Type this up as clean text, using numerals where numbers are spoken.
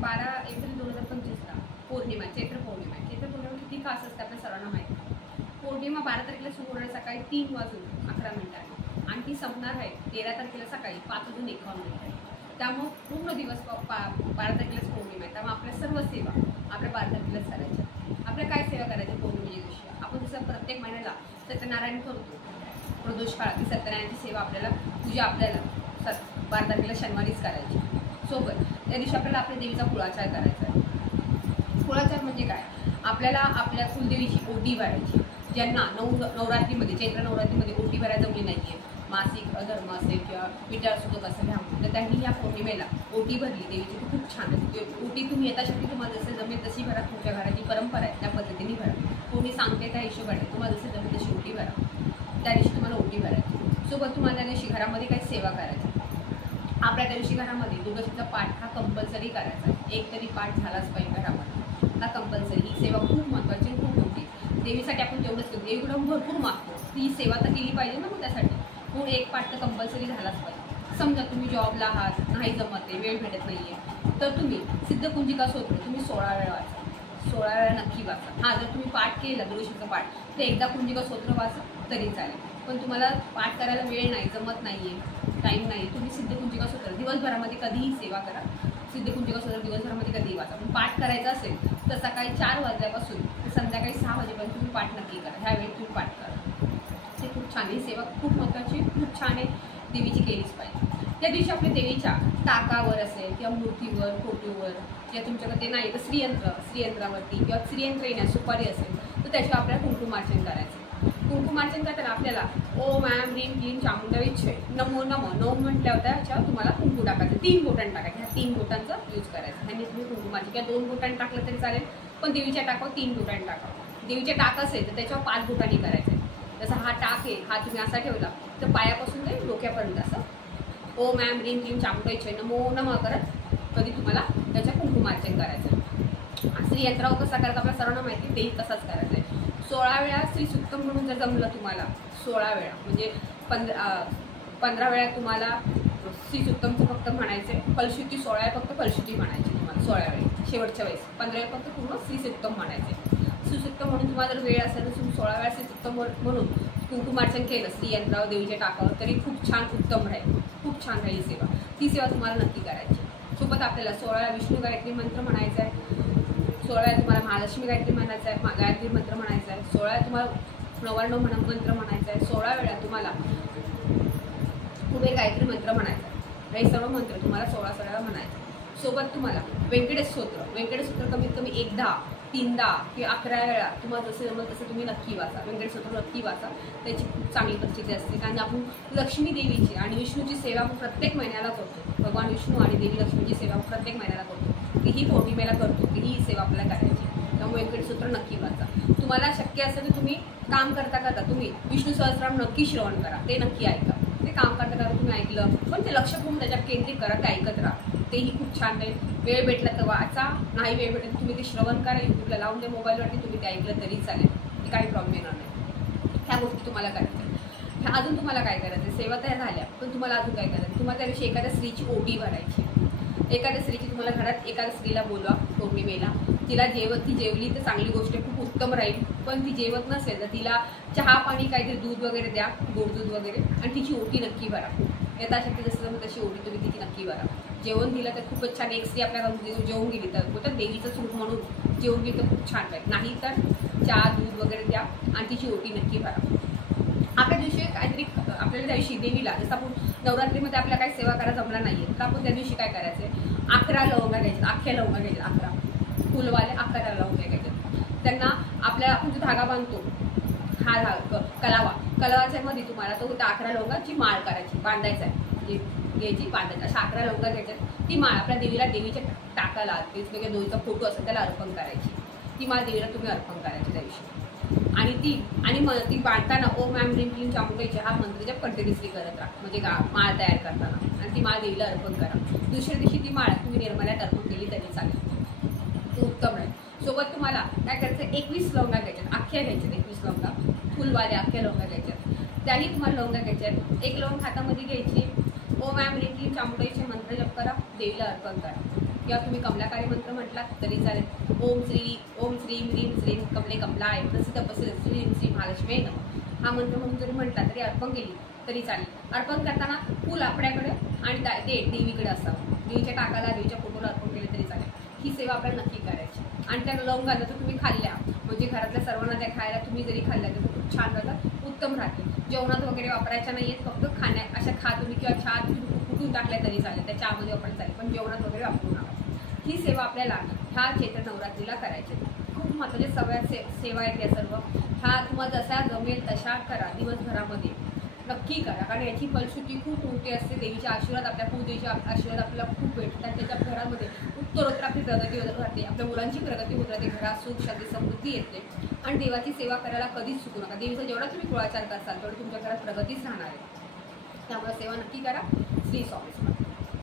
12 April 2025ला पौर्णिमा, चैत्र पौर्णिमा. चैत्र पौर्णिमा किती खास असते आपल्या सर्वांना माहिती आहे. पौर्णिमा 12 तारखेला सुरू होणार सकाळी 3:11 आणि ती संपणार आहे 13 तारखेला सकाळी 5:51. त्यामुळे पूर्ण दिवस 12 तारखेलाच पौर्णिमा आहे. त्यामुळे आपल्या सर्व सेवा आपल्या 12 तारखेलाच करायच्या. आपल्या काय सेवा करायच्या पौर्णिमेच्या दिवशी? आपण जसं प्रत्येक महिन्याला सत्यनारायण करतो, प्रदोष काळात ती सत्यनारायणाची सेवा आपल्याला पूजा आपल्याला 12 तारखेला शनिवारीच करायची. सोबत त्या दिवशी आपल्याला आपल्या देवीचा कुळाचार करायचा आहे. कुळाचार म्हणजे काय? आपल्याला आपल्या कुलदेवीची ओटी भरायची. ज्यांना नवरात्रीमध्ये चैत्र नवरात्रीमध्ये ओटी भरायला जमली नाही आहे, मासिक धर्म असेल किंवा विटाळ सुतक असेल घ्यावं, तर त्यांनी या पौर्णिमेला ओटी भरली देवीची. खूप छान आहे. ओटी तुम्ही यथाशक्ती तुम्हाला जसे जमेल तशी भरा. तुमच्या घराची परंपरा आहे त्या पद्धतीने भरा. कोणी सांगते त्या हिशोबाने तुम्हाला जसे जमेल तशी ओटी भरा. त्या दिवशी तुम्हाला ओटी भरायची. सोबत तुम्हाला त्या दिवशी घरामध्ये काही सेवा करायची. आपल्या त्या दिवशी घरामध्ये दुर्गाष्टमीचा पाठ हा कंपल्सरी करायचा. एक तरी पाठ झालाच पाहिजे घरामध्ये, हा कंपल्सरी. ही सेवा खूप महत्त्वाची, खूप मोठी. देवीसाठी आपण तेवढंच करतो, देवीकडून भरपूर मागतो, ती सेवा तर केली पाहिजे ना. मग त्यासाठी म्हणून एक पाठ तर कंपल्सरी झालाच पाहिजे. समजा तुम्ही जॉबला आहात, नाही जमत आहे, वेळ भेटत नाही आहे, तर तुम्ही सिद्धकुंजिका स्तोत्र तुम्ही 16 वेळा वाचा. 16 वेळा नक्की वाचा. हां, जर तुम्ही पाठ केला दुर्गाष्टमीचा पाठ तर एकदा कुंजिका स्तोत्र वाचा तरी चालेल. पण तुम्हाला पाठ करायला वेळ नाही, जमत नाही आहे, टाईम नाही, तुम्ही सिद्धकुंजिका स्तोत्र दिवसभरामध्ये कधीही सेवा करा. सिद्धकुंजिका स्तोत्र दिवसभरामध्ये कधीही वाचा. पण पाठ करायचा असेल तर सकाळी 4 वाजल्यापासून ते संध्याकाळी 6 वाजेपर्यंत तुम्ही पाठ नक्की करा. ह्यावेळी तुम्ही पाठ करा. ते खूप छान आहे. सेवा खूप महत्त्वाची, खूप छान आहे, देवीची केलीच पाहिजे. त्या दिवशी आपल्या देवीच्या टाकावर असेल किंवा मूर्तीवर, फोटोवर, किंवा तुमच्याकडे नाही तर श्रीयंत्रावरती किंवा श्रीयंत्र येण्यास सुपारी असेल तर त्याच्यावर आपल्याला कुंकुमार्चन करायचं. कुंकुमार्चन करताना आपल्याला ओम ऐं ह्रीं क्लीं चामुंडाई नमो नमः, नम म्हटल्यावर त्याच्यावर तुम्हाला कुंकू टाकायचं. 3 बोटांनी टाकायचं. ह्या 3 बोटांचा यूज करायचा. ह्याने तुम्ही कुंकुमार्चन किंवा 2 बोटांनी टाकलं तरी चालेल, पण देवीच्या टाकावर 3 बोटांनी टाकावं. देवीच्या टाक असेल तर त्याच्यावर 5 बोटांनी करायचं. जसं हा टाक आहे, हा तुम्ही असा ठेवला तर पायापासून ते डोक्यापर्यंत असं ओम ऐं ह्रीं क्लीं चामुंडाई नमो नमः करत कधी तुम्हाला त्याच्या कुंकुमार्चन करायचं. श्रीयंत्रावर कसा करायचा आपल्या सर्वांना माहिती, तेही तसाच करायचं आहे. 16 वेळा श्री सुक्तम म्हणून जर जमलं तुम्हाला, 16 वेळा म्हणजे 15 वेळा तुम्हाला श्री सुक्तमचं फक्त म्हणायचं आहे. फलश्रुती 16 आहे, फक्त फलश्रुती म्हणायची तुम्हाला 16 वेळी. शेवटच्या वेळेस 15 वेळा फक्त पूर्ण श्री सुक्तम म्हणायचे. श्री सुक्तम म्हणून तुम्हाला जर वेळ असेल तर तुम्ही 16 वेळा श्री सुक्तम म्हणून कुंकुमार्चन केलं श्रीयंत्रावर देवीच्या टाकावर तरी खूप छान उत्तम राहील. खूप छान राहील सेवा. ती सेवा तुम्हाला नक्की करायची. सोबत आपल्याला 16 वेळा विष्णू गायत्री मंत्र म्हणायचा आहे. 16 वेळा तुम्हाला महालक्ष्मी गायत्री म्हणायचं आहे, गायत्री मंत्र म्हणायचा आहे. 16 वेळा तुम्हाला नवार्णव मंत्र म्हणायचा आहे. 16 वेळा तुम्हाला कुबेर गायत्री मंत्र म्हणायचा आहे. हे सर्व मंत्र तुम्हाला 16 वेळा म्हणायचे. सोबत तुम्हाला व्यंकटेश स्तोत्र कमीत कमी 1-10, 3-10 किंवा 11 वेळा तुम्हाला जसं जमलं तसं तुम्ही नक्की वाचा. व्यंकटेश स्तोत्र नक्की वाचा. त्याची खूप चांगली परिस्थिती असते. कारण आपण लक्ष्मी देवीची आणि विष्णूची सेवा प्रत्येक महिन्याला करतो. भगवान विष्णू आणि देवी लक्ष्मीची सेवा प्रत्येक महिन्याला करतो. तीही पौर्णिमेला करतो. तीही सेवा आपल्याला करायची. त्यामुळे व्यंकटेश स्तोत्र नक्की वाचा. तुम्हाला शक्य असेल तर तुम्ही काम करता तुम्ही विष्णू सहस्रनाम नक्की श्रवण करा. ते नक्की ऐका. ते काम करता तुम्ही ऐकलं पण ते लक्ष करून त्याच्यात केंद्रित करा. ते ऐकत राहा. तेही खूप छान आहे. वेळ भेटला तर वाचा, नाही वेळ भेटला तर तुम्ही ते श्रवण करा. यूट्यूबला लावून दे, मोबाईलवरती तुम्ही ते ऐकलं तरी चालेल. ते काही प्रॉब्लेम येणार नाही. ह्या गोष्टी तुम्हाला करायच्या. अजून तुम्हाला काय करायचं? सेवा तर झाल्या, पण तुम्हाला अजून काय करायचं? तुम्हाला त्या दिवशी एखाद्या स्त्रीची ओटी भरायची. एखाद्या स्त्रीची तुम्हाला घरात एखाद्या स्त्रीला बोलवा पौर्णिमेला. तिला ती जेवली तर चांगली गोष्ट आहे, खूप उत्तम राहील. पण ती जेवत नसेल तर तिला चहा पाणी काहीतरी दूध वगैरे द्या, गोड दूध वगैरे, आणि तिची ओटी नक्की भरा. यथाशक्ती जसं जमलं तशी ओटी तुम्ही तिची नक्की भरा. जेवण दिलं तर खूपच छान. एक स्त्री आपल्या घरात जेवून गेली तर बोलतात देवीचं स्वरूप म्हणून जेवून गेली तर खूप छान राहील. नाही तर चहा दूध वगैरे द्या आणि तिची ओटी नक्की भरा. आपल्या दिवशी काहीतरी आपल्याला त्या दिवशी देवीला जसं आपण नवरात्रीमध्ये आपल्याला काही सेवा करायला जमला नाही आहे तर आपण त्या दिवशी काय करायचं आहे? 11 लवंगा घ्यायच्या, अख्ख्या लवंगा घ्यायच्या. 11 फुलवाले 11 लवंगा घ्यायचे. त्यांना आपल्याला आपण जो धागा बांधतो हा कलावाच्या मध्ये तुम्हाला तो 11 लवंगाची माळ करायची, बांधायचा आहे. घ्यायची, बांधायची. अशा 11 लवंगा घ्यायच्या. ती माळ आपल्या देवीला देवीच्या टाकाला वेगवेगळ्या देवीचा फोटो असेल त्याला अर्पण करायची. ती माळ देवीला तुम्ही अर्पण करायची त्या दिवशी. आणि ती बांधताना ओम ऐं ह्रीं क्लीं चामुंडाई हा मंत्र जप कंटिन्युअसली करत राहा. म्हणजे माळ तयार करताना. आणि ती माळ देवीला अर्पण करा. दुसऱ्या दिवशी ती माळ तुम्ही निर्मल्यात अर्पण केली तरी चालेल. ते उत्तम राहील. सोबत तुम्हाला काय करायचं? 21 लवंगा घ्यायच्यात, अख्ख्या घ्यायच्यात. 21 लवंगा फुलवाल्या अख्ख्या लवंगा घ्यायच्यात. त्याही तुम्हाला लवंगा घ्यायच्यात. 1 लवंग हातामध्ये घ्यायची. ओम ऐं ह्रीं क्लीं चामुंडाईचे मंत्र जप करा, देवीला अर्पण करा. किंवा तुम्ही कमलाकारी मंत्र म्हटलात तरी चालेल. ओम श्रीम ह्रीम श्रीम कमले कमलाय प्रसिद्ध प्रसिद्ध श्रीम श्री महालक्ष्मी नमः हा मंत्र म्हणून जरी म्हटला तरी अर्पण केली तरी चालेल. अर्पण करताना फुल आपल्याकडे आणि ते देवीकडे असावं. देवीच्या टाकाला देवीच्या फोटोला अर्पण केले तरी चालेल. ही सेवा आपल्याला नक्की करायची. आणि त्या लवंगाला जर तुम्ही खाल्ल्या म्हणजे घरातल्या सर्वांना त्या खायला तुम्ही जरी खाल्ल्या तर खूप छान राहतात, उत्तम राहते. जेवणात वगैरे वापरायच्या नाही आहेत, फक्त खाण्या अशा खा तुम्ही किंवा चहा कुठून टाकल्या तरी चालेल, त्या चहामध्ये वापरायला चालेल, पण जेवणात वगैरे वापरू नका. ही सेवा आपल्याला ह्या चैत्र नवरात्रीला करायची. खूप महत्त्वाच्या सेवा आहेत या सर्व. ह्या तुम्हाला जशा जमेल तशा करा, दिवसभरामध्ये नक्की करा. कारण याची फलश्रुती खूप मोठी असते. देवीचे आशीर्वाद आपल्या कुलदेवीचे आशीर्वाद आपल्याला खूप भेटतात. त्याच्या घरामध्ये उत्तरोत्तर आपली प्रगती होत राहते, आपल्या मुलांची प्रगती होत राहते, घरात सुख शांती समृद्धी येते. आणि देवाची सेवा करायला कधीच चुकू नका. देवीचा जेवढा तुम्ही कुळाचार करताल तेवढं तुमच्या घरात प्रगतीच राहणार आहे. त्यामुळे सेवा नक्की करा. श्री स्वामी समर्थ.